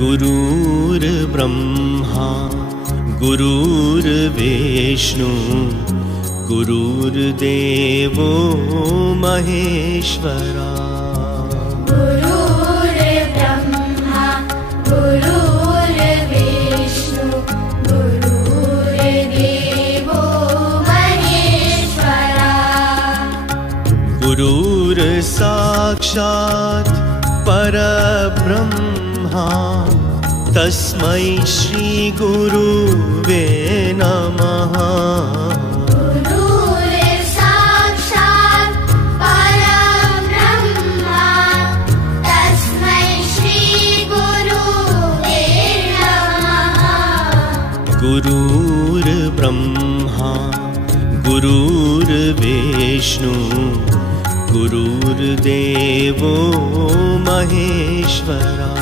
गुरुर्ब्रह्मा गुरुर्विष्णु गुरुर्देवो महेश्वरा। गुरुर्ब्रह्मा गुरुर्विष्णु गुरुर्देवो महेश्वरा। गुरुर्साक्षात् परब्रह्मा तस्मै श्री गुरुवे नमः। गुरुर्साक्षात् परब्रह्मा तस्मै श्री गुरुवे नमः। गुरुर्ब्रह्मा गुरुर्विष्णु गुरुर्देवो महेश्वरा।